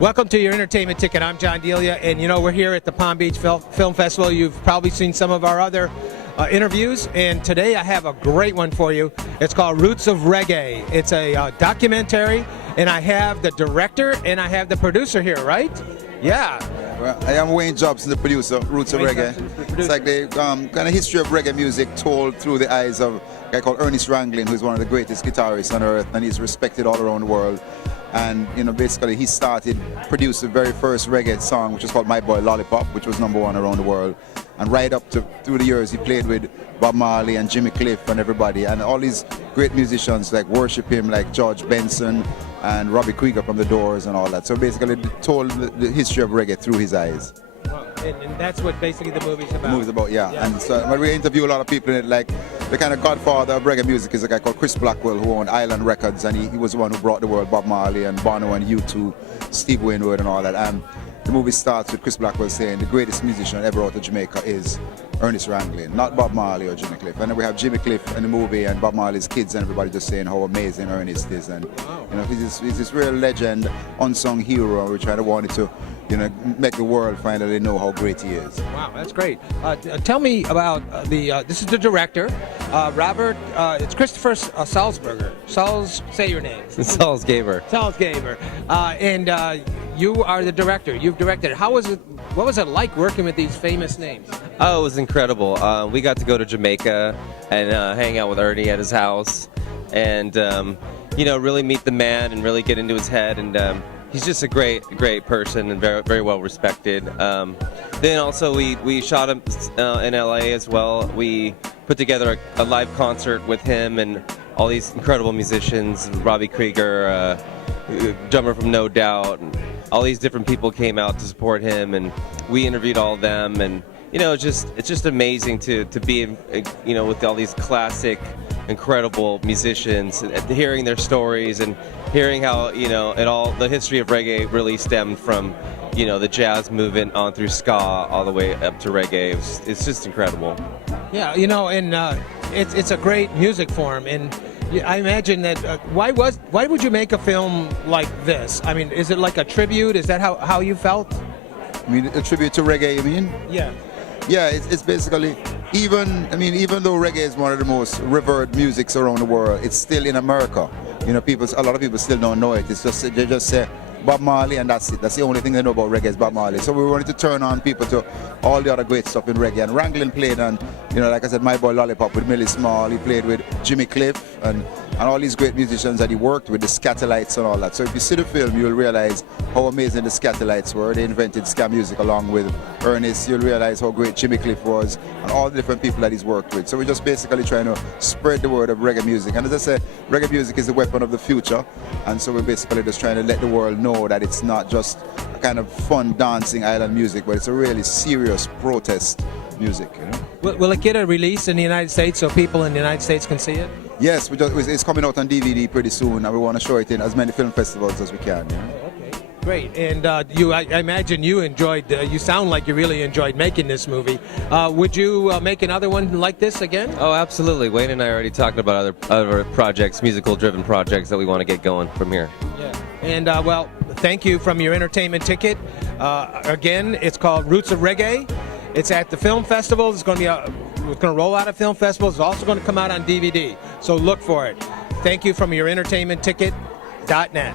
Welcome to your entertainment ticket. I'm John Delia, and you know we're here at the Palm Beach Film Festival. You've probably seen some of our other interviews, and today I have a great one for you. It's called Roots of Reggae. It's a documentary, and I have the director and I have the producer here, right? Yeah. Well, I am Wayne Jobson, the producer, Roots of Reggae. It's like the kind of history of reggae music told through the eyes of a guy called Ernest Ranglin, who's one of the greatest guitarists on earth, and he's respected all around the world. And you know, basically he produced the very first reggae song, which was called My Boy Lollipop, which was #1 around the world. And right up to through the years, he played with Bob Marley and Jimmy Cliff and everybody, and all these great musicians like worship him, like George Benson and Robbie Krieger from the Doors and all that. So basically, it told the history of reggae through his eyes. And that's what basically the movie's about. The movie's about, yeah. And so when we interview a lot of people in it, like the kind of godfather of reggae music is a guy called Chris Blackwell, who owned Island Records, and he was the one who brought the world Bob Marley and Bono and U2, Steve Winwood and all that. And the movie starts with Chris Blackwell saying the greatest musician ever out of Jamaica is Ernest Ranglin, not Bob Marley or Jimmy Cliff. And then we have Jimmy Cliff in the movie and Bob Marley's kids and everybody just saying how amazing Ernest is. And you know, he's this real legend, unsung hero. We're trying to want it to, you know, make the world finally know how great he is. Wow, that's great. Tell me about this is the director, Robert, it's Christopher Salzberger. Say your name. Salzgeber. Salzgeber. And you are the director. You've directed it. What was it like working with these famous names? Oh, it was incredible. We got to go to Jamaica and hang out with Ernie at his house and, you know, really meet the man and really get into his head. And he's just a great person and very, very well respected. Then also we shot him in LA as well. We put together a live concert with him and all these incredible musicians, Robbie Krieger, drummer from No Doubt, and all these different people came out to support him, and we interviewed all of them. And you know, it's just amazing to be, you know, with all these classic, incredible musicians, and hearing their stories and hearing how, you know, the history of reggae really stemmed from, you know, the jazz movement on through ska all the way up to reggae. It's just incredible. Yeah, you know, and it's a great music form, and I imagine that. Why would you make a film like this? I mean, is it like a tribute? Is that how you felt? I mean, a tribute to reggae, you mean? Yeah. Yeah, it's basically, even though reggae is one of the most revered musics around the world, it's still in America. You know, a lot of people still don't know it. It's just, they just say Bob Marley and that's it. That's the only thing they know about reggae is Bob Marley. So we wanted to turn on people to all the other great stuff in reggae. And Ranglin played on, you know, like I said, My Boy Lollipop with Millie Small. He played with Jimmy Cliff and all these great musicians that he worked with, the Scatolites and all that. So if you see the film, you'll realize how amazing the Scatolites were. They invented ska music along with Ernest. You'll realize how great Jimmy Cliff was and all the different people that he's worked with. So we're just basically trying to spread the word of reggae music. And as I say, reggae music is the weapon of the future. And so we're basically just trying to let the world know that it's not just a kind of fun dancing island music, but it's a really serious protest music. You know? Will it get a release in the United States so people in the United States can see it? Yes, it's coming out on DVD pretty soon, and we want to show it in as many film festivals as we can. You know? Okay, great. And I imagine you enjoyed. You sound like you really enjoyed making this movie. Would you make another one like this again? Oh, absolutely. Wayne and I are already talking about other projects, musical-driven projects that we want to get going from here. Yeah. And well, thank you from your entertainment ticket. Again, it's called Roots of Reggae. It's at the film festival. It's going to roll out at film festivals. It's also going to come out on DVD. So look for it. Thank you from your entertainment ticket.net.